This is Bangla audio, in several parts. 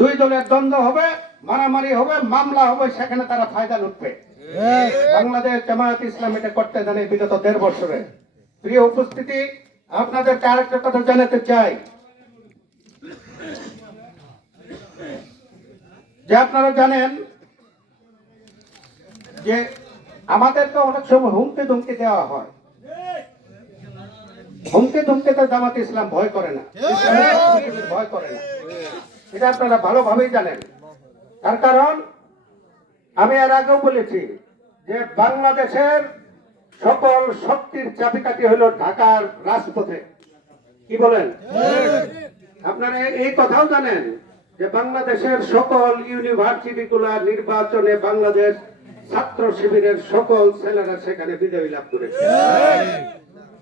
দুই দলের দ্বন্দ্ব হবে, মারামারি হবে, মামলা হবে, সেখানে তারা ফায়দা লুটবে। বাংলাদেশ জামায়াত ইসলাম এটা করতে জানে বিগত 1.5 বছরে। প্রিয় উপস্থিতি, আপনাদেরকে আরেকটা কথা জানাতে চাই যে আপনারা জানেন যে আমাদেরকে অনেক সময় হুমকি ধুমকি দেওয়া হয়। হুমকি ধুমকিতে জামাত ইসলাম ভয় করে না, ভয় করে না, এটা আপনারা ভালোভাবেই জানেন। তার কারণ আমি এর আগেও বলেছি যে বাংলাদেশের সকল শক্তির চাবিকাঠি হলো ঢাকার রাজপথে। কি বলেন? আপনারা এই কথাও জানেন যে বাংলাদেশের সকল ইউনিভার্সিটি গুলা নির্বাচনে বাংলাদেশ ছাত্র শিবিরের সকল ছেলেরা সেখানে বিজয়ী লাভ করেছে।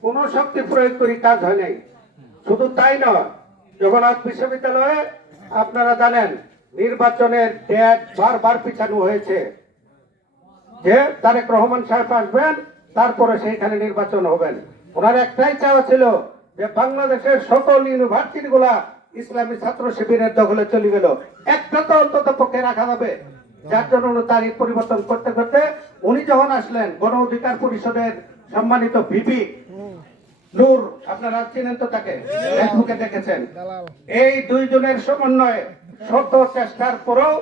কোন শক্তি প্রয়োগ করি কাজ হয় নাই। শুধু তাই নয়, জগন্নাথ বিশ্ববিদ্যালয়ে আপনারা জানেন নির্বাচনের ডেট বারবার পিছানো হয়েছে যে তারেক রহমান সাহেব আসবেন, তারপরে সেইখানে নির্বাচন হবেন। ওনার একটাই চাওয়া ছিল যে বাংলাদেশের সকল ইউনিভার্সিটি গুলা ইসলামী ছাত্র শিবিরের দখলে চলে গেল, একটা তো অন্তত পক্ষে রাখা যাবে। যার জন্য তারিখ পরিবর্তন করতে করতে উনি যখন আসলেন, গণ অধিকার পরিষদের সম্মানিত ভিপি নূর, আপনারা চিনেন তো তাকে, ফেসবুকে দেখেছেন, এই দুইজনের সমন্বয়ে শত চেষ্টার পরেও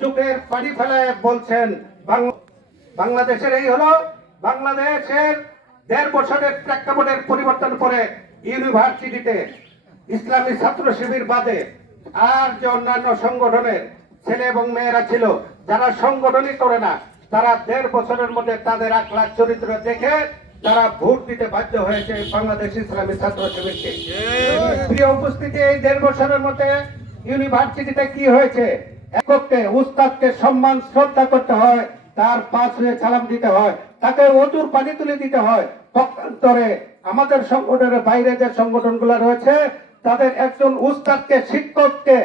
চোখের পানি ফেলায় বলছেন বাংলাদেশের এই হলো বাংলাদেশের 1.5 বছরের প্রেক্ষাপটের পরিবর্তন করে ইউনিভার্সিটিতে ইসলামী ছাত্র শিবির বাদে আর যে অন্যান্য সংগঠনের ছেলে এবং মেয়েরা ছিল যারা সংগঠনই করে না, তারা 1.5 বছরের মধ্যে তাদের আখলাক চরিত্র দেখে তারা ভোট দিতে বাধ্য হয়েছে বাংলাদেশ ইসলামী ছাত্র শিবিরকে। প্রিয় উপস্থিতি, এই 1.5 বছরের মধ্যে ইউনিভার্সিটিতে কি হয়েছে? এককে উস্তাদকে সম্মান শ্রদ্ধা করতে হয়, তার পাশ হয়ে সালাম দিতে হয়, তাকে অজুর পানি তুলে দিতে হয়। পক্ষান্তরে আমাদের সংগঠনের বাইরে যে সংগঠনগুলো রয়েছে তাদের একজন উস্তাদকে, শিক্ষককে